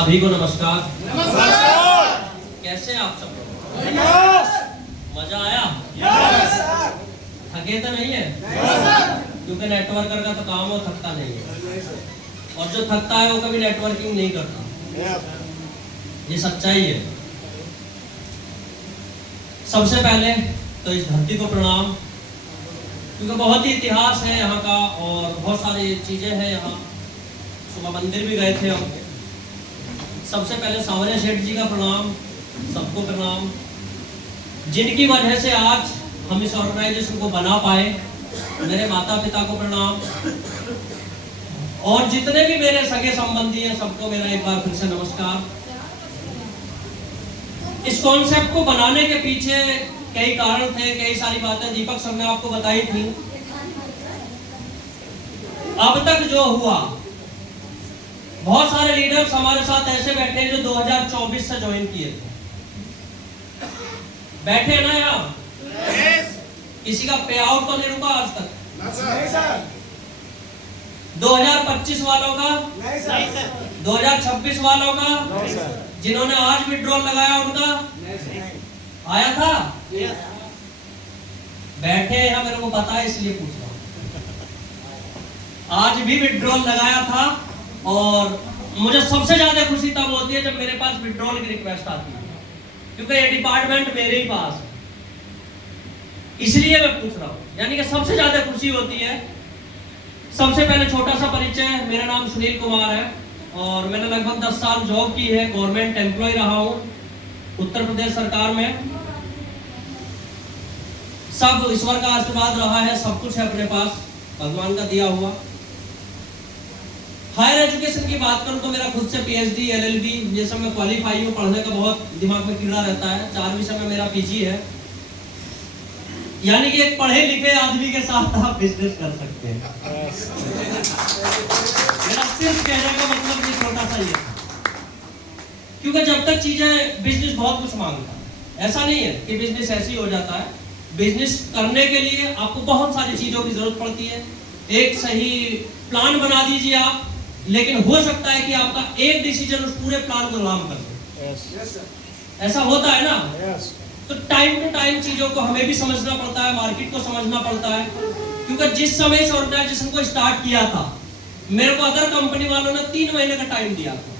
सभी को नमस्कार। नमस्कार। कैसे आप सब लोग? मजा आया? थके तो नहीं है? क्योंकि नेटवर्कर का तो काम हो, थकता नहीं है, और जो थकता है वो कभी नेटवर्किंग नहीं करता। ये सच्चाई है। सबसे पहले तो इस धरती को प्रणाम, क्योंकि बहुत ही इतिहास है यहाँ का और बहुत सारी चीजें हैं यहाँ। सुबह मंदिर भी गए थे हम। सबसे पहले सावरिया सेठ जी का प्रणाम, सबको प्रणाम, जिनकी वजह से आज हम इस ऑर्गेनाइजेशन को बना पाए। मेरे माता पिता को प्रणाम, और जितने भी मेरे सगे संबंधी हैं सबको मेरा एक बार फिर से नमस्कार। इस कॉन्सेप्ट को बनाने के पीछे कई कारण थे, कई सारी बातें दीपक सर ने आपको बताई थी। अब तक जो हुआ, बहुत सारे लीडर्स हमारे साथ ऐसे बैठे हैं जो 2024 से ज्वाइन किए थे। बैठे ना यहाँ? किसी का पे आउट तो नहीं रुका आज तक? नहीं सर। 2025 वालों का? नहीं सर। 2026 वालों का? नहीं सर। जिन्होंने आज विड्रॉल लगाया उनका? नहीं। आया था? बैठे हैं, मेरे को पता है इसलिए पूछ रहा हूं। आज भी विड्रॉल लगाया था, और मुझे सबसे ज्यादा खुशी तब होती है जब मेरे पास विड्रॉल की रिक्वेस्ट आती है, क्योंकि ये डिपार्टमेंट मेरे ही पास है, इसलिए मैं पूछ रहा हूँ। यानी कि सबसे ज्यादा खुशी होती है। सबसे पहले छोटा सा परिचय, मेरा नाम सुनील कुमार है और मैंने लगभग 10 साल जॉब की है, गवर्नमेंट एम्प्लॉय रहा हूँ उत्तर प्रदेश सरकार में। सब ईश्वर का आशीर्वाद रहा है, सब कुछ है अपने पास, भगवान का दिया हुआ। हायर एजुकेशन की बात करूं तो मेरा खुद से पीएचडी, एलएलबी ये सब में क्वालिफाई हूं। पढ़ने का बहुत दिमाग में कीड़ा रहता है। 4 विषय में मेरा पीजी है। यानी कि एक पढ़े लिखे आदमी के साथ आप बिजनेस कर सकते हैं। मेरा सिर्फ कहने का मतलब ये छोटा सा ही है, क्योंकि जब तक चीजें, बिजनेस बहुत कुछ मांगता है। ऐसा नहीं है कि बिजनेस ऐसे ही हो जाता है। बिजनेस करने के लिए आपको बहुत सारी चीजों की जरूरत पड़ती है। एक सही प्लान बना दीजिए आप, लेकिन हो सकता है कि आपका एक डिसीजन उस पूरे प्लान को नाम कर दे। ऐसा होता है ना? तो टाइम टू टाइम चीजों को हमें भी समझना पड़ता है, मार्केट को समझना पड़ता है। क्योंकि जिस समय इस ऑर्गेनाइजेशन को स्टार्ट किया था, मेरे को अदर कंपनी वालों ने 3 महीने का टाइम दिया था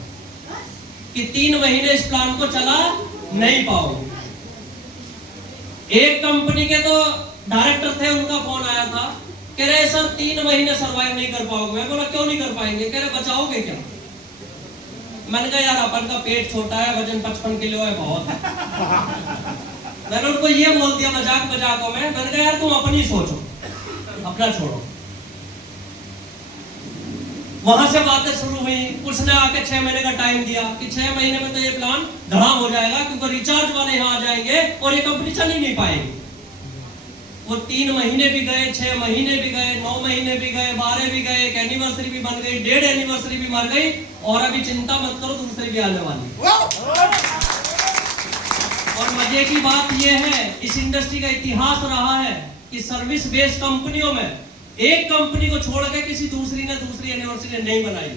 कि 3 महीने इस प्लान को चला नहीं पाओगे। एक कंपनी के तो डायरेक्टर थे, उनका फोन आया था, कह रहे सर 3 महीने सरवाइव नहीं कर पाओगे। मैं बोला क्यों नहीं कर पाएंगे? कह रहे बचाओगे क्या? मैंने कहा यार अपन का पेट छोटा है, वजन 55 किलो है, बहुत है। मैंने उनको ये बोल दिया मजाक मजाकों में। मैंने कहा यार तुम अपनी सोचो, अपना छोड़ो। वहां से बातें शुरू हुई। उसने आके 6 महीने का टाइम दिया कि 6 महीने में तो ये प्लान धड़ाम हो जाएगा, क्योंकि रिचार्ज वाले यहाँ आ जाएंगे और ये कंपनी चल ही नहीं पाएगी। वो 3 महीने भी गए, 6 महीने भी गए, 9 महीने भी गए, 12 भी गए, एक एनिवर्सरी भी बन गई, 1.5 एनिवर्सरी भी मर गई, और अभी चिंता मत करो दूसरी भी आने वाली। और मजे की बात यह है, इस इंडस्ट्री का इतिहास रहा है कि सर्विस बेस्ड कंपनियों में एक कंपनी को छोड़ के किसी दूसरी एनिवर्सरी नहीं बनाई।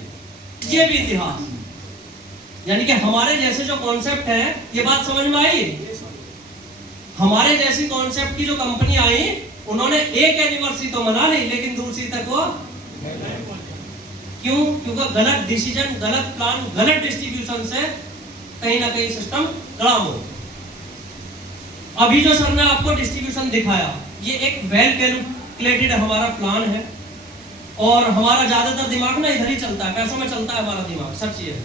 ये भी इतिहास। यानी कि हमारे जैसे जो कॉन्सेप्ट है, ये बात समझ में आई? हमारे जैसी कॉन्सेप्ट की जो कंपनी आई, उन्होंने एक एनिवर्सरी तो मना ली, लेकिन दूसरी तक वो क्यों? क्योंकि गलत डिसीजन, गलत प्लान, गलत डिस्ट्रीब्यूशन से कहीं ना कहीं सिस्टम खराब हो। अभी जो सर ने आपको डिस्ट्रीब्यूशन दिखाया, ये एक वेल कैलकुलेटेड हमारा प्लान है, और हमारा ज्यादातर दिमाग ना इधर ही चलता है, पैसों में चलता है हमारा दिमाग। सच ये है,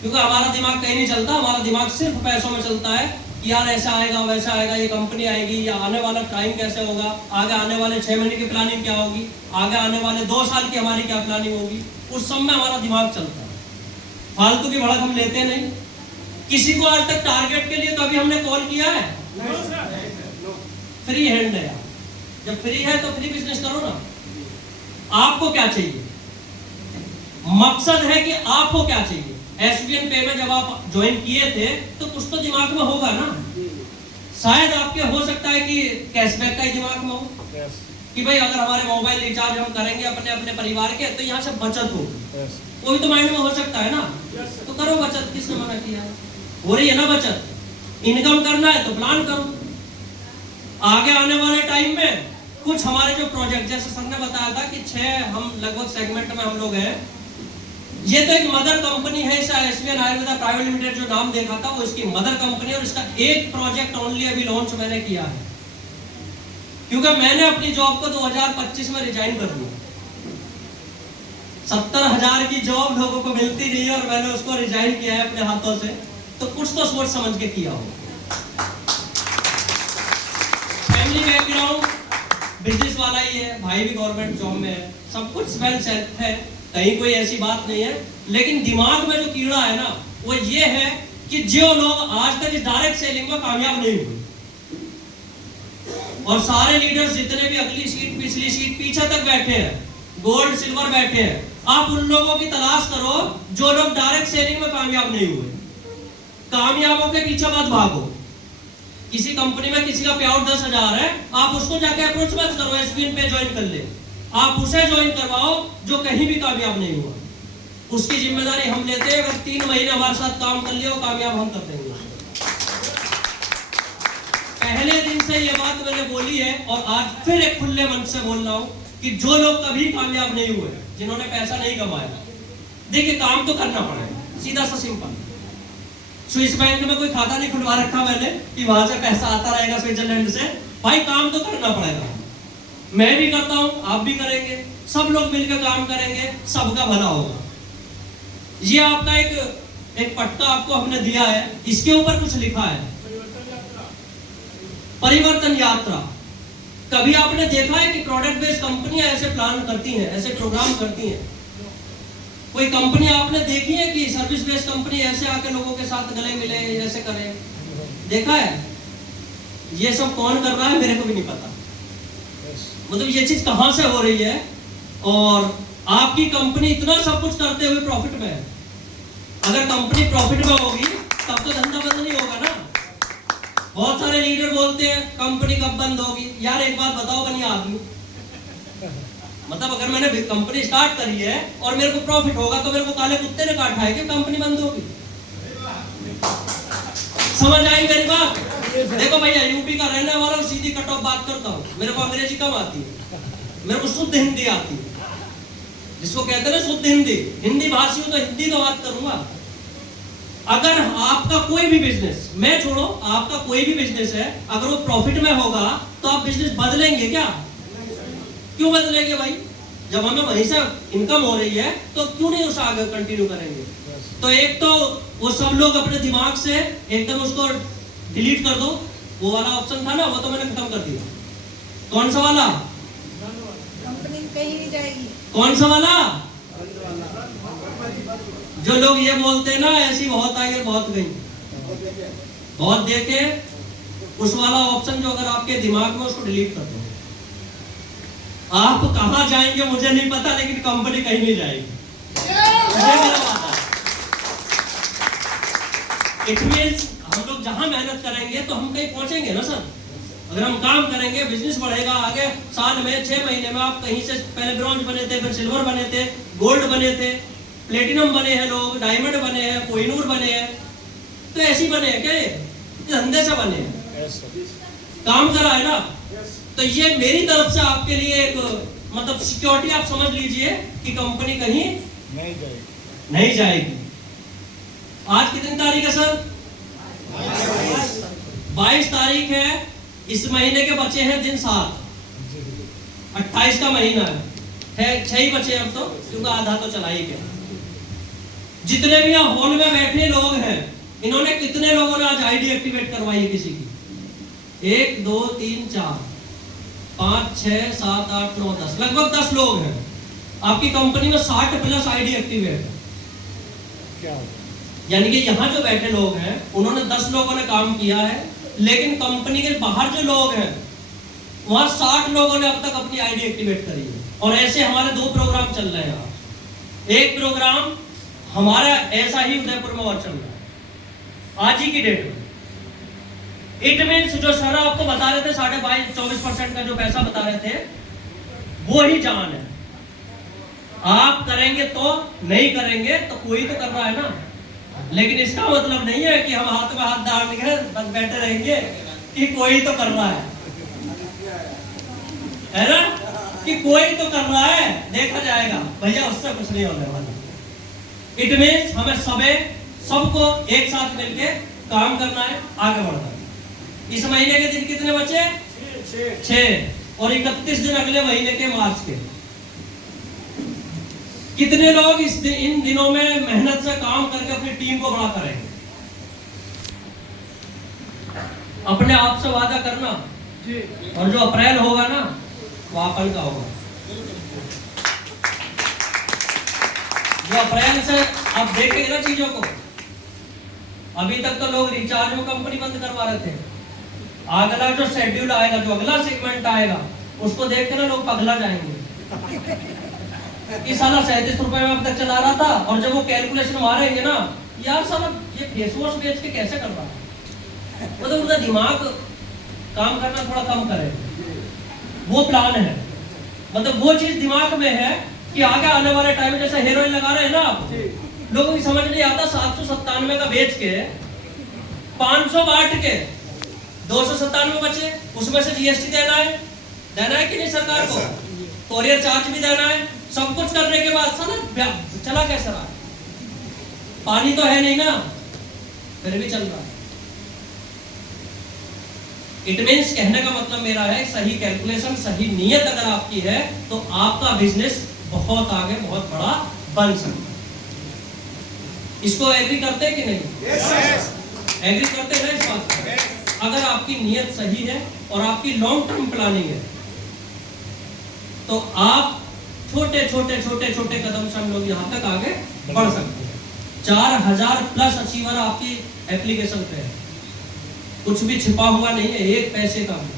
क्योंकि हमारा दिमाग कहीं नहीं चलता। हमारा दिमाग सिर्फ पैसों में चलता है कि यार ऐसा आएगा, वैसा आएगा, ये कंपनी आएगी, या आने वाला टाइम कैसे होगा, आगे आने वाले 6 महीने की प्लानिंग क्या होगी, आगे आने वाले 2 साल की हमारी क्या प्लानिंग होगी। उस सब में हमारा दिमाग चलता है। फालतू की भड़क हम लेते नहीं। किसी को आज तक टारगेट के लिए कभी हमने कॉल किया है? फ्री हैंड है यार। जब फ्री है तो फ्री बिजनेस करो ना। आपको क्या चाहिए? मकसद है कि आपको क्या चाहिए। एसबीएन पे में जब आप ज्वाइन किए थे तो कुछ तो दिमाग में होगा ना। शायद आपके हो सकता है कि कैशबैक का ही दिमाग में हो, कि भाई अगर हमारे मोबाइल रिचार्ज हम करेंगे अपने अपने परिवार के तो यहाँ से बचत हो। कोई तो माइंड में हो सकता है ना, तो करो बचत। किया है, हो रही है ना बचत। इनकम करना है तो प्लान करो। आगे आने वाले टाइम में कुछ हमारे जो प्रोजेक्ट, जैसे सर ने बताया था कि 6 हम लगभग सेगमेंट में हम लोग हैं। ये तो एक मदर कंपनी है, इस एसवीएन आयुर्वेदा प्राइवेट लिमिटेड जो नाम देखा था वो इसकी मदर कंपनी है, और इसका एक प्रोजेक्ट ओनली अभी लॉन्च मैंने किया है, क्योंकि मैंने अपनी जॉब को 2025 में रिजाइन कर दिया। 70,000 की जॉब लोगों को मिलती नहीं है और मैंने उसको रिजाइन किया है अपने हाथों से, तो कुछ तो सोच समझ के किया हो। फैमिली बैकग्राउंड बिजनेस वाला ही है, भाई भी गवर्नमेंट जॉब में है, सब कुछ वेल सेट है, कहीं कोई ऐसी बात नहीं है। लेकिन दिमाग में जो कीड़ा है ना वो ये है कि जो लोग आज तक इस डायरेक्ट सेलिंग में कामयाब नहीं हुए, और सारे लीडर्स जितने भी अगली सीट पिछली सीट पीछे तक बैठे हैं, गोल्ड सिल्वर बैठे हैं, आप उन लोगों की तलाश करो जो लोग डायरेक्ट सेलिंग में कामयाब नहीं हुए। कामयाबों के पीछे मत भागो। किसी कंपनी में किसी का पे आउट 10,000 है, आप उसको जाके अप्रोच मत करो एसवीएन पे ज्वाइन कर ले, आप उसे ज्वाइन करवाओ जो कहीं भी कामयाब नहीं हुआ। उसकी जिम्मेदारी हम लेते हैं। अगर 3 महीने हमारे साथ काम कर लिया, वो कामयाब हम कर देंगे। पहले दिन से ये बात मैंने बोली है और आज फिर एक खुले मन से बोल रहा हूं कि जो लोग कभी कामयाब नहीं हुए, जिन्होंने पैसा नहीं कमाया, देखिए काम तो करना पड़ेगा, सीधा सा सिंपल। स्विस बैंक में कोई खाता नहीं खुलवा रखा मैंने कि वहां से पैसा आता रहेगा स्विट्जरलैंड से। भाई काम तो करना पड़ेगा, मैं भी करता हूं, आप भी करेंगे, सब लोग मिलकर काम करेंगे, सबका भला होगा। ये आपका एक पट्टा आपको हमने दिया है, इसके ऊपर कुछ लिखा है, परिवर्तन यात्रा। कभी आपने देखा है कि प्रोडक्ट बेस्ड कंपनियां ऐसे प्लान करती हैं, ऐसे प्रोग्राम करती हैं? कोई कंपनी आपने देखी है कि सर्विस बेस्ड कंपनी ऐसे आके लोगों के साथ गले मिले, ऐसे करे? देखा है? ये सब कौन कर रहा है मेरे को भी नहीं पता। मतलब ये चीज कहां से हो रही है? और आपकी कंपनी इतना सब कुछ करते हुए प्रॉफिट में है। अगर कंपनी प्रॉफिट में होगी तब तो धंधा बंद नहीं होगा ना। बहुत सारे लीडर बोलते हैं कंपनी कब बंद होगी। यार एक बात बताओ बनिया आदमी, मतलब अगर मैंने कंपनी स्टार्ट करी है और मेरे को प्रॉफिट होगा तो मेरे को काले कुत्ते ने काटा है कि कंपनी बंद होगी? समझ आई मेरी बात? देखो भैया, यूपी का रहने वाला और सीधी कट ऑफ बात करता हूँ, मेरे को अंग्रेजी कम आती है, मेरे को शुद्ध हिंदी आती है, जिसको कहते हैं शुद्ध हिंदी। हिंदी भाषी हूं तो हिंदी तो बात करूंगा। अगर आपका कोई भी बिजनेस, मैं छोड़ो, आपका कोई भी बिजनेस है, अगर वो प्रॉफिट में होगा तो आप बिजनेस बदलेंगे क्या? क्यों बदलेंगे भाई? जब हमें वहीं से इनकम हो रही है तो क्यों नहीं उसे आगे कंटिन्यू करेंगे? तो एक तो वो सब लोग अपने दिमाग से एकदम उसको डिलीट कर दो। वो वाला ऑप्शन था ना, वो तो मैंने खत्म कर दिया। कौन सा वाला? कंपनी कहीं नहीं जाएगी। कौन सा वाला? जो लोग ये बोलते हैं ना ऐसी बहुत आई और बहुत गई, बहुत देखे, उस वाला ऑप्शन जो अगर आपके दिमाग में, उसको डिलीट कर दो। आप कहां जाएंगे मुझे नहीं पता, लेकिन कंपनी कहीं नहीं जाएगी, ये मेरा वादा है। इट मींस हम लोग जहां मेहनत करेंगे तो हम कहीं पहुंचेंगे ना सर। अगर हम काम करेंगे, बिजनेस बढ़ेगा आगे। साल में 6 महीने में आप कहीं से पहले ब्रॉन्ज बने थे, फिर सिल्वर बने थे, गोल्ड बने थे, प्लेटिनम बने हैं लोग, डायमंड बने हैं, कोहिनूर बने हैं। तो ऐसी बने हैं क्या? ये धंधे से बने हैं, काम करा है ना। तो ये मेरी तरफ से आपके लिए एक मतलब सिक्योरिटी आप समझ लीजिए कि कंपनी कहीं नहीं जाएगी। आज कितनी तारीख है सर? 22 तारीख है। इस महीने के बचे हैं दिन 7, 28 का महीना है 6 ही बचे अब तो, क्योंकि आधा तो चला ही गया। जितने भी यहाँ हॉल में बैठे लोग हैं, इन्होंने कितने लोगों ने आज आईडी एक्टिवेट करवाई है किसी की? 1 2 3 4 5 6 7 8 9 10, लगभग 10 लोग हैं। आपकी कंपनी में 60+ आईडी एक्टिवेट है। क्या यानी कि यहाँ जो बैठे लोग हैं उन्होंने 10 लोगों ने काम किया है, लेकिन कंपनी के बाहर जो लोग हैं वहां 60 लोगों ने अब तक अपनी आईडी एक्टिवेट करी है। और ऐसे हमारे 2 प्रोग्राम चल रहे हैं। एक प्रोग्राम हमारा ऐसा ही उदयपुर में और चल रहा है आज ही की डेट में। इट मीन्स जो सर आपको बता रहे थे 22-24% का जो पैसा बता रहे थे, वो ही जान है। आप करेंगे तो, नहीं करेंगे तो कोई तो कर रहा है ना। लेकिन इसका मतलब नहीं है कि हम हाथ में हाथ डाल के बस बैठे रहेंगे कि कोई तो कर रहा है ना, कि कोई तो कर रहा है, देखा जाएगा। भैया उससे कुछ नहीं होने वाला। इट मीन्स हमें सबको एक साथ मिलके काम करना है, आगे बढ़ना है। इस महीने के दिन कितने बचे? 6 और 31 दिन अगले महीने के मार्च के। कितने लोग इन दिनों में मेहनत से काम करके अपनी टीम को बड़ा करेंगे? अपने आप से वादा करना, और जो अप्रैल होगा ना वो अपन का होगा। जो अप्रैल से आप देखेंगे ना चीजों को, अभी तक तो लोग रिचार्ज में कंपनी बंद करवा रहे थे। अगला जो शेड्यूल आएगा, जो अगला सेगमेंट आएगा, उसको देख के ना लोग पगला जाएंगे कि साला 37 रुपए में अब तक चला रहा था, और जब वो कैलकुलेशन मारेंगे ना, यार साला ये फेस वॉश बेच के कैसे कर रहा है, मतलब उनका दिमाग काम करना थोड़ा कम करे। वो प्लान है, मतलब वो चीज दिमाग में है कि आगे आने वाले टाइम में जैसे हेरोइन लगा रहे हैं ना आप, लोगों की समझ नहीं आता 797 का बेच के 500 बांट के 297 बचे, उसमें से जीएसटी देना है कि नहीं सरकार को, कोरियर चार्ज भी देना है, सब कुछ करने के बाद साला चला कैसे रहा? पानी तो है नहीं ना, फिर भी चल रहा है। इट मीन्स कहने का मतलब मेरा है, सही कैलकुलेशन, सही नियत अगर आपकी है तो आपका बिजनेस बहुत आगे, बहुत बड़ा बन सकता है। इसको एग्री करते कि नहीं? yes. एग्री करते हैं इस बात पर? yes. अगर आपकी नियत सही है और आपकी लॉन्ग टर्म प्लानिंग है तो आप छोटे छोटे कदम से हम लोग यहाँ तक आगे बढ़ सकते हैं। 4000 प्लस अचीवर आपकी एप्लीकेशन पे है, कुछ भी छिपा हुआ नहीं है, एक पैसे का भी।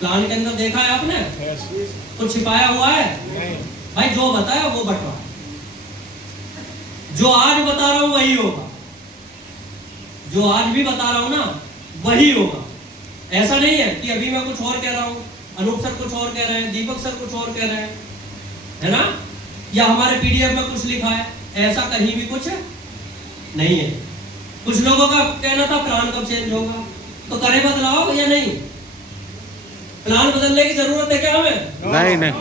प्लान के अंदर देखा है आपने? कुछ छिपाया हुआ है? भाई जो बताया वो बटवा, जो आज बता रहा हूं वही होगा, जो आज भी बता रहा हूं ना वही होगा। ऐसा नहीं है कि अभी मैं कुछ और कह रहा हूं, अनूप सर कुछ और कह रहे हैं, दीपक सर कुछ और कह रहे हैं, है ना, या हमारे पीडीएफ में कुछ लिखा है, ऐसा कहीं भी कुछ नहीं है। कुछ लोगों का कहना था प्लान कब चेंज होगा, तो करें बदलाव या नहीं? प्लान बदलने की जरूरत है क्या हमें? नहीं।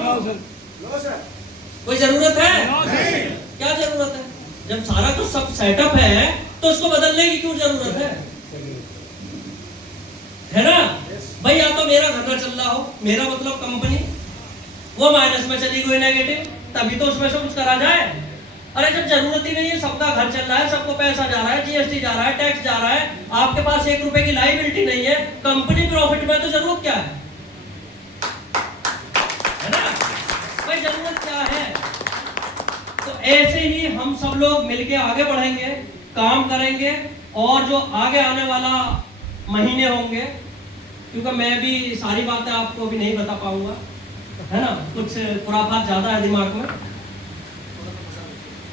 कोई जरूरत है? नहीं। क्या जरूरत है? जब सारा कुछ सब सेटअप है तो उसको बदलने की क्यों जरूरत है ना? भाई या तो मेरा घर ना चल रहा हो, मेरा मतलब कंपनी वो माइनस में चली गई, नेगेटिव, तभी तो उसमें से कुछ करा जाए। अरे जब जरूरत ही नहीं है, सबका घर चल रहा है, सबको पैसा जा रहा है, जीएसटी जा रहा है, टैक्स जा रहा है, आपके पास 1 रुपए की लायबिलिटी नहीं है, कंपनी प्रॉफिट में, तो जरूरत क्या है ना? भाई जरूरत क्या है? तो ऐसे ही हम सब लोग मिलके आगे बढ़ेंगे, काम करेंगे, और जो आगे आने वाला महीने होंगे, क्योंकि मैं भी सारी बातें आपको भी नहीं बता पाऊंगा, है ना, कुछ खुराफात ज्यादा है दिमाग में,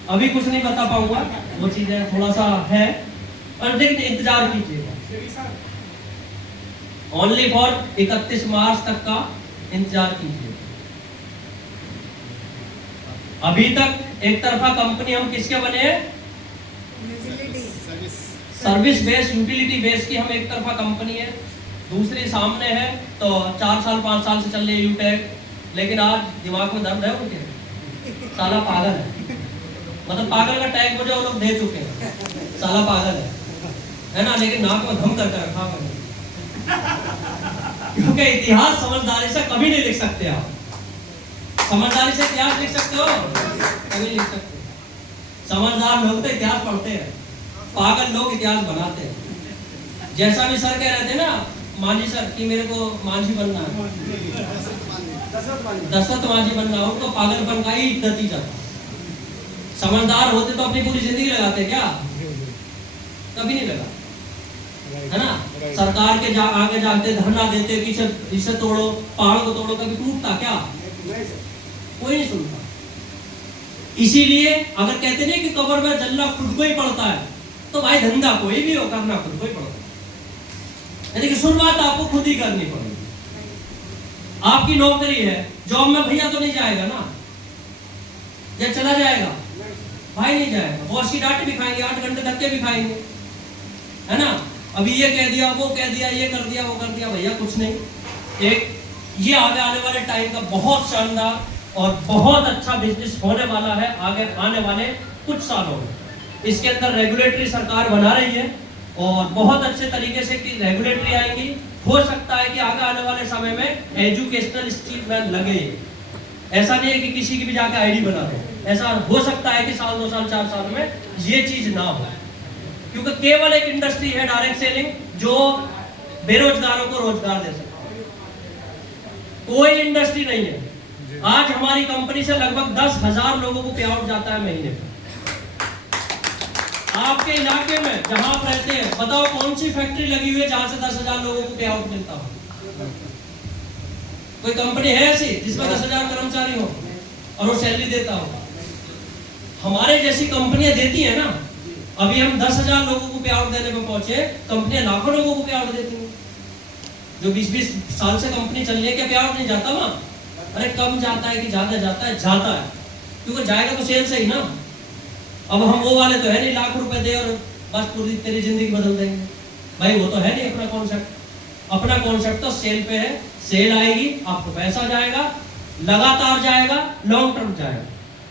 अभी कुछ नहीं बता पाऊंगा, वो चीजें थोड़ा सा है, और लेकिन इंतजार कीजिएगा। ओनली फॉर 31 मार्च तक का इंतजार कीजिए। अभी तक एक तरफा कंपनी हम किसके बने हैं? सर्विस बेस्ड, यूटिलिटी बेस्ड की हम एक तरफा कंपनी है। दूसरी सामने है तो 4 साल 5 साल से चल रही है यूटेक, लेकिन आज दिमाग में दर्द है उनके, साला पागल है, मतलब पागल का टैग मुझे वो लोग दे चुके हैं, साला पागल है ना, लेकिन नाक में धम करके रखा मैंने, क्योंकि इतिहास समझदारी से कभी नहीं लिख सकते आप। समझदारी से इतिहास लिख सकते हो? कभी लिख सकते। समझदार लोग तो इतिहास पढ़ते हैं, पागल लोग इतिहास बनाते हैं। जैसा भी सर कह रहे थे ना मांझी सर कि मेरे को मांझी बनना है, दशरथ मांझी बनना हो, तो पागलपन का ही नतीजा था। समझदार होते तो अपनी पूरी जिंदगी लगाते क्या? कभी नहीं लगा, है ना। सरकार के आगे जाते, धरना देते कि इसे तोड़ो, पहाड़ को तोड़ो, कभी टूटता क्या? कोई नहीं सुनता। इसीलिए अगर कहते नहीं कि कब्र में जलना खुद को ही पड़ता है, तो भाई धंधा कोई भी हो, करना खुद को ही पड़ता है, यानी कि शुरुआत आपको खुद ही करनी पड़ेगी। आपकी नौकरी है, जॉब में भैया तो नहीं जाएगा ना, या चला जाएगा? भाई नहीं जाएगा। बॉस की डांट भी खाएंगे, 8 घंटे धक्के धक्के भी खाएंगे, है ना। अभी ये कह दिया, वो कह दिया, ये कर दिया, वो कर दिया, भैया कुछ नहीं। एक ये आगे आने वाले टाइम का बहुत शानदार और बहुत अच्छा बिजनेस होने वाला है आगे आने वाले कुछ सालों में। इसके अंदर रेगुलेटरी सरकार बना रही है और बहुत अच्छे तरीके से की रेगुलेटरी आएंगी। हो सकता है कि आगे आने वाले समय में एजुकेशनल स्ट्रीम में लगे। ऐसा नहीं है कि किसी की भी जाकर आईडी बना दे, ऐसा हो सकता है कि साल 2 साल 4 साल में ये चीज ना हो, क्योंकि केवल एक इंडस्ट्री है डायरेक्ट सेलिंग जो बेरोजगारों को रोजगार दे सकता है, कोई इंडस्ट्री नहीं है। आज हमारी कंपनी से लगभग 10,000 लोगों को पे आउट जाता है महीने में। आपके इलाके में जहां आप रहते हैं, बताओ कौन सी फैक्ट्री लगी हुई है जहां से 10,000 लोगों को पे आउट मिलता हो? कोई कंपनी है ऐसी जिसमें 10,000 कर्मचारी हो और वो सैलरी देता हो? हमारे जैसी कंपनियां देती है ना। अभी हम 10,000 लोगों को पे आउट देने पे पहुंचे, कंपनियां लाखों लोगों को पे आउट देती हैं। जो 20-20 साल से कंपनी चल रही है, क्या पे आउट नहीं जाता वहां? अरे कम जाता है कि ज्यादा जाता है? जाता है, क्योंकि जाएगा तो सेल से ही ना। अब हम वो वाले तो है नहीं लाख रुपए दे और बस पूरी तेरी जिंदगी बदल देंगे, भाई वो तो है नहीं अपना कॉन्सेप्ट। अपना कॉन्सेप्ट तो सेल पे है। सेल आएगी, आपको पैसा जाएगा, लगातार जाएगा, लॉन्ग टर्म जाएगा।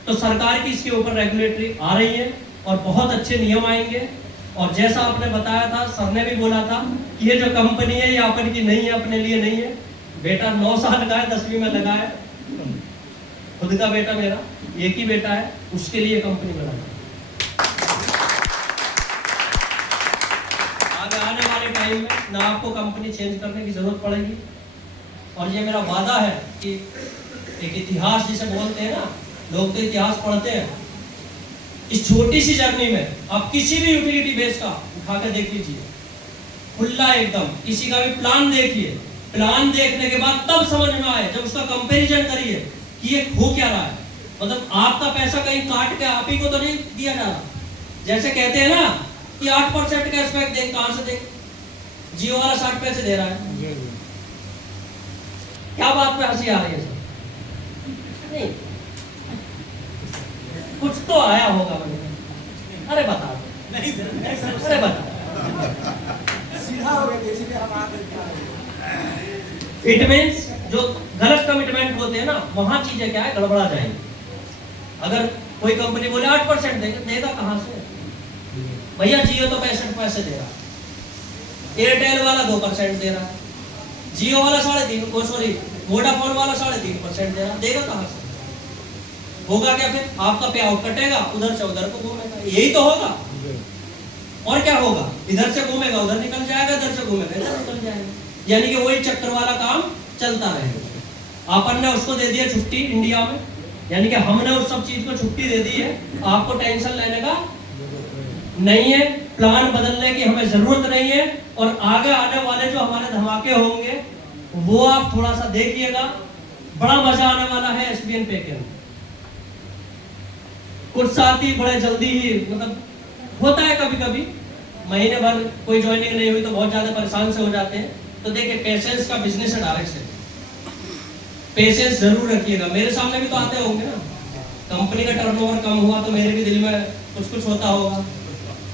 तो सरकार की इसके ऊपर रेगुलेटरी आ रही है और बहुत अच्छे नियम आएंगे। और जैसा आपने बताया था, सर ने भी बोला था कि ये जो कंपनी है ये अपन की नहीं है, अपने लिए नहीं है। बेटा 9 साल का है, 10वीं में लगा है, खुद का बेटा मेरा एक ही बेटा है, उसके लिए कंपनी बनाई। आगे आने वाले टाइम में ना आपको कंपनी चेंज करने की जरूरत पड़ेगी। और ये मेरा वादा है कि एक इतिहास जिसे बोलते हैं ना, लोग तो इतिहास पढ़ते हैं, इस छोटी सी जर्नी में आप किसी भी यूटिलिटी बेस का उठा कर देख लीजिए, खुला एकदम, किसी का भी प्लान देखिए। प्लान देखने के बाद तब समझ में आए, जब उसका कंपैरिजन करिए कि ये हो क्या रहा है। मतलब आपका पैसा कहीं काट के आप ही को तो नहीं दिया जा रहा। जैसे कहते हैं ना कि 8% कैशबैक दे, कहां से दे? जियो वाला 60 पैसे दे रहा है। क्या बात पे हंसी आ रही है सर? नहीं, कुछ तो आया होगा मुझे। अरे बता दो। नहीं सर, अरे बता। सीधा हो गया, इसलिए हम आ गए। इट मींस जो गलत कमिटमेंट होते हैं ना, वहां चीजें क्या है, गड़बड़ा जाएंगी। अगर कोई कंपनी बोले 8% देगा कहां से? भैया जियो तो 65 पैसे दे रहा है, एयरटेल वाला 2% दे रहा है, जियो वाला 3.5, सॉरी वोडाफोन वाला 3.5% दे रहा है, देगा कहां से? होगा क्या फिर? आपका पे आउट कटेगा, उधर से उधर को घूमेगा, यही तो होगा। और क्या होगा? इधर से घूमेगा उधर निकल जाएगा, इधर से घूमेगा इधर निकल जाएगा, यानी कि वही चक्कर वाला काम चलता रहेगा। अपन ने उसको दे दिया छुट्टी इंडिया में, यानी कि हमने उस सब चीज को छुट्टी दे दी है। आपको टेंशन लेने का नहीं है, प्लान बदलने की हमें जरूरत नहीं है। और आगे आने वाले जो हमारे धमाके होंगे वो आप थोड़ा सा देखिएगा, बड़ा मजा आने वाला है एसबीएन पे के अंदर। कुछ साथी बड़े जल्दी ही, मतलब होता है कभी कभी महीने भर कोई ज्वाइनिंग नहीं हुई तो बहुत ज्यादा परेशान से हो जाते हैं। तो देखिए, पेशेंस का बिजनेस है डायरेक्ट से, पेशेंस जरूर रखिएगा। मेरे सामने भी तो आते होंगे ना, कंपनी का टर्नओवर कम हुआ तो मेरे भी दिल में कुछ कुछ होता होगा,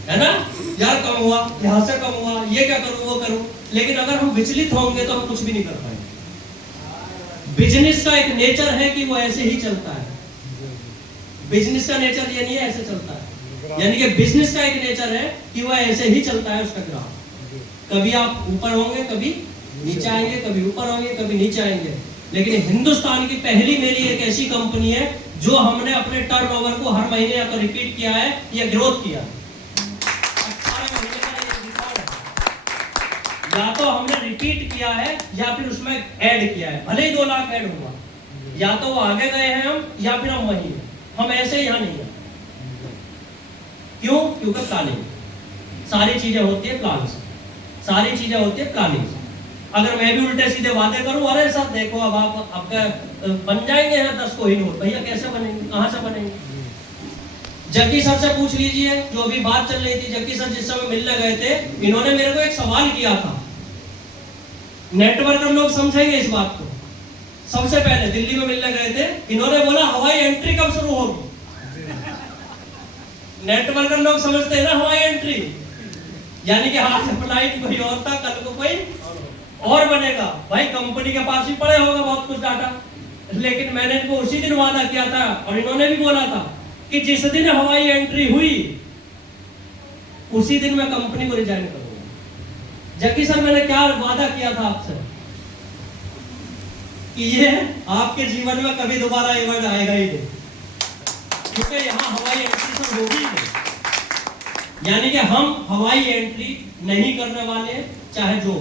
है ना यार, कम हुआ, यहाँ से कम हुआ, ये क्या करूं वो करूं। लेकिन अगर हम विचलित होंगे तो हम कुछ भी नहीं कर पाएंगे। बिजनेस का एक नेचर है कि वो ऐसे ही चलता है। बिजनेस का नेचर ये नहीं है ऐसे चलता है, यानी कि बिजनेस का एक नेचर है कि वो ऐसे ही चलता है उसका ग्राफ। कभी आप ऊपर होंगे, कभी नीचे आएंगे, कभी ऊपर होंगे, कभी नीचे आएंगे। लेकिन हिंदुस्तान की पहली मेरी एक ऐसी कंपनी है जो हमने अपने टर्नओवर को हर महीने या तो रिपीट किया है या ग्रोथ किया। 18 महीने का ये रिकॉर्ड है। या तो हमने रिपीट किया है या फिर उसमें ऐड किया है, भले ही 2 लाख ऐड हुआ, या तो वो आगे गए हैं हम या फिर हम वही हैं। हम ऐसे यहाँ नहीं है। क्यों? क्योंकि प्लानिंग, सारी चीजें होती है प्लान से, सारी चीजें होती है प्लानिंग से। अगर मैं भी उल्टे सीधे वादे करूं, अरे सर देखो अब आप आपका बन जाएंगे 10 कोहिनूर, भैया कैसे बनेंगे, कहां से बनेंगे? जग्गी सर से पूछ लीजिए, जो अभी बात चल रही थी, जग्गी सर जिस समय मिलने गए थे, इन्होंने मेरे को एक सवाल किया था। नेटवर्कर लोग समझेंगे इस बात को। सबसे पहले दिल्ली में मिलने गए थे, इन्होंने बोला हवाई एंट्री कब शुरू होगी? नेटवर्कर लोग समझते हैं ना हवाई एंट्री एंट्री, यानी कि आज फ्लाइट कोई और था, कल को कोई और बनेगा। भाई कंपनी के पास ही पड़े होगा बहुत कुछ डाटा, लेकिन मैंने इनको उसी दिन वादा किया था और इन्होंने भी बोला था कि जिस दिन हवाई एंट्री हुई उसी दिन मैं कंपनी को रिजाइन करूंगा। जबकि सर मैंने क्या वादा किया था आपसे कि ये आपके जीवन में कभी दोबारा ये वर्ड आएगा ही नहीं, क्योंकि यहाँ हवाई एंट्री तो होगी नहीं। यानी कि हम हवाई एंट्री नहीं करने वाले, चाहे जो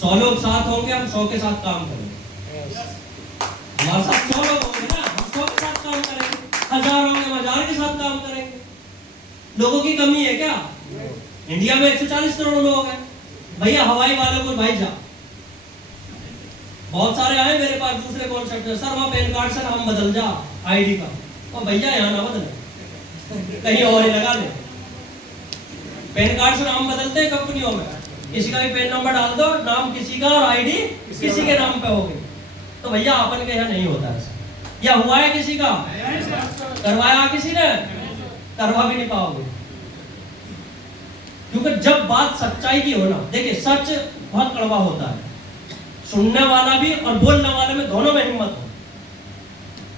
100 लोग साथ होंगे, हम 100 के साथ काम करेंगे। हमारे साथ 100 लोग होंगे ना, हम 100 के साथ काम करेंगे। 1000 होंगे, 1000 के साथ काम करेंगे। लोगों की कमी है क्या? इंडिया में 140 करोड़ लोग हैं। भैया हवाई वालों को भाई जा, बहुत सारे आए मेरे पास दूसरे कॉन्सेप्ट में, सर वहाँ पैन कार्ड से नाम बदल जा आईडी का। और भैया यहाँ ना बदले, कहीं और ही लगा ले। पैन कार्ड से नाम बदलते हैं कंपनियों में, किसी का भी पैन नंबर डाल दो, नाम किसी का और आईडी किसी के नाम पे होगी। तो भैया अपन के यहाँ नहीं होता ऐसा। या हुआ है किसी का? करवाया किसी ने? करवा भी नहीं पाओगे, क्योंकि जब बात सच्चाई की हो ना, देखिए सच बहुत कड़वा होता है, सुनने वाला भी और बोलने वाले में दोनों में हिम्मत हो।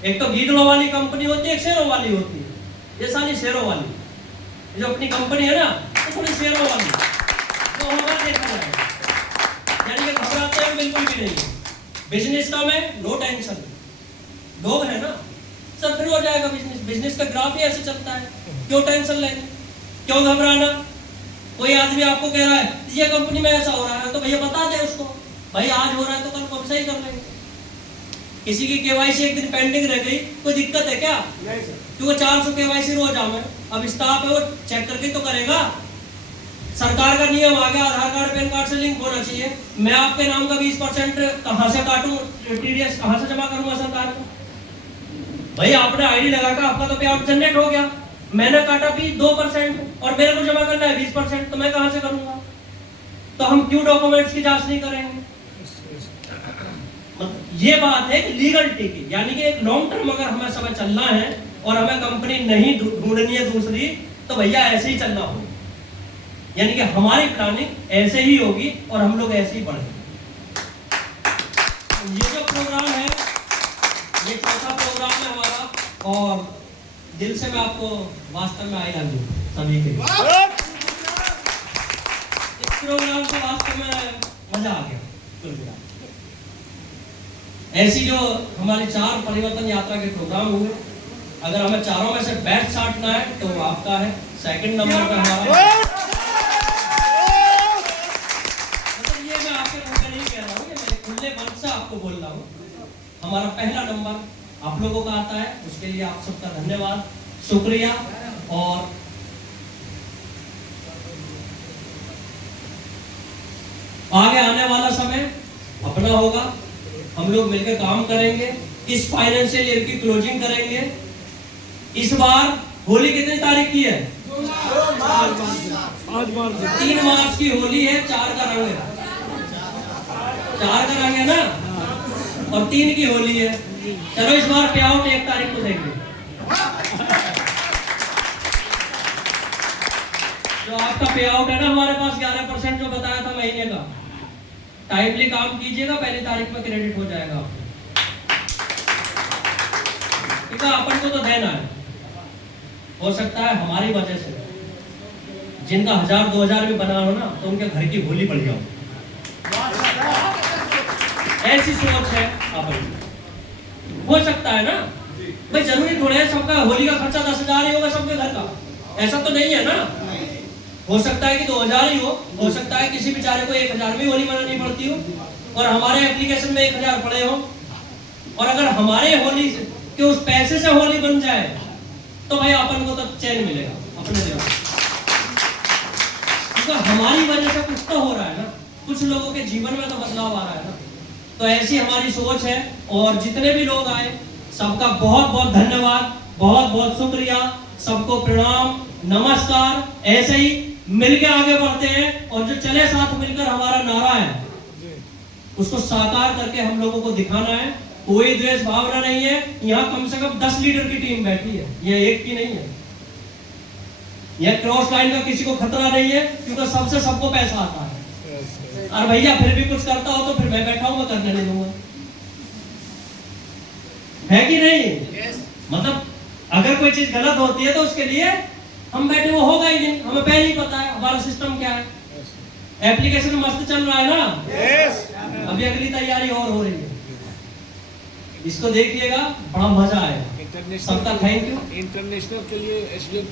एक तो गीदड़ों वाली कंपनी होती है, एक शेरों वाली होती है। ये सारी शेरों वाली जो अपनी कंपनी है ना, तो थोड़ी शेरों वाली तो होगा, देखा जाएगा। यानी कि घबराते हैं बिल्कुल भी नहीं। बिजनेस का में नो टेंशन, लोग है ना, सब फिर हो जाएगा बिजनेस। बिजनेस का ग्राफ ही ऐसे चलता है, क्यों टेंशन लेंगे, क्यों घबराना। कोई आदमी आपको कह रहा है ये कंपनी में ऐसा हो रहा है, तो भैया बता दे उसको, भाई आज हो रहा है तो कल को सही कर लेंगे। किसी की केवाईसी एक दिन पेंडिंग रह गई, कोई दिक्कत है क्या? नहीं सर। क्योंकि 400 केवाईसी रोज आवे, अब स्टाफ है वो चेक करके तो करेगा। सरकार का नियम आ गया, आधार कार्ड पैन कार्ड से लिंक होना चाहिए। मैं आपके नाम का 20% कहां से काटूं, टीडीएस कहां से जमा करूंगा सरकार को? भाई आपने आईडी लगा कर आपका तो पे आउट जनरेट हो गया, मैंने काटा भी 2% और मेरे को जमा करना है 20%, तो मैं कहां से करूंगा? तो हम क्यों डॉक्यूमेंट्स की जांच नहीं करेंगे? ये बात है लीगलिटी की, यानी कि एक लॉन्ग टर्म अगर हमें समय चलना है और हमें कंपनी नहीं ढूंढनी है दूसरी, तो भैया ऐसे ही चलना होगा। यानी कि हमारी प्लानिंग ऐसे ही होगी और हम लोग ऐसे ही बढ़ेंगे। ये जो प्रोग्राम है, ये चौथा प्रोग्राम है हमारा, और दिल से मैं आपको वास्तव में आई लव यू सभी के। इस प्रोग्राम से वास्तव में मजा आ गया। ऐसी जो हमारी 4 परिवर्तन यात्रा के प्रोग्राम हुए, अगर हमें चारों में से बेस्ट छांटना है तो आपका है। सेकंड नंबर पे हमारा, मतलब ये मैं आपके मुंह पे नहीं कह रहा हूँ, ये मेरे खुले मन से आपको बोल रहा हूँ। हमारा पहला नंबर आप लोगों का आता है, उसके लिए आप सबका धन्यवाद, शुक्रिया। और आगे आने वाला समय अपना होगा, हम लोग मिलकर काम करेंगे, इस फाइनेंशियल ईयर की क्लोजिंग करेंगे। इस बार होली कितनी तारीख की है? 3 मार्च की होली है, 4 का रंग है, 4 का रंग है ना, और 3 की होली है। चलो इस बार पे आउट 1 तारीख को देंगे। जो आपका पे आउट है ना हमारे पास 11% जो बताया था महीने का, टाइमली काम कीजिएगा, पहली तारीख में क्रेडिट हो जाएगा आपको। ठीक है, अपन को तो देना है। हो सकता है हमारी वजह से जिनका 1000-2000 भी बना हो ना, तो उनके घर की होली बढ़ जाओ, ऐसी सोच है अपन। हो सकता है ना भाई, जरूरी थोड़ा है सबका होली का खर्चा 10,000 ही होगा सबके घर का, ऐसा तो नहीं है ना। हो सकता है कि 2000 ही हो सकता है किसी बेचारे को 1000 में होली मनानी पड़ती हो, और हमारे एप्लीकेशन में 1000 पड़े हो। और अगर हमारे होली के उस पैसे से होली बन जाए तो भाई अपन को तो चैन मिलेगा अपने दिमाग, क्योंकि हमारी वजह से कुछ तो हो रहा है ना, कुछ लोगों के जीवन में तो बदलाव आ रहा है ना। तो ऐसी हमारी सोच है, और जितने भी लोग आए सबका बहुत बहुत धन्यवाद, बहुत बहुत शुक्रिया, सबको प्रणाम, नमस्कार। ऐसे ही मिलकर आगे बढ़ते हैं, और जो चले साथ मिलकर हमारा नारा है उसको साकार करके हम लोगों को दिखाना है। कोई द्वेष भावना नहीं है, यहाँ कम से कम 10 लीडर की टीम बैठी है, ये एक की नहीं है। यह क्रॉस लाइन का किसी को खतरा नहीं है, क्योंकि सबसे सबको पैसा आता है। और भैया फिर भी कुछ करता हो तो फिर मैं बैठा हूँ, मैं करने नहीं दूंगा, है कि नहीं? मतलब अगर कोई चीज गलत होती है तो उसके लिए हम बैठे, वो होगा ही नहीं, हमें पहले ही पता है हमारा सिस्टम क्या है। एप्लीकेशन मस्त चल रहा है ना, अभी अगली तैयारी और हो रही है, इसको देखिएगा, बड़ा मजा आएगा। सबका थैंक यू। इंटरनेशनल के लिए SDM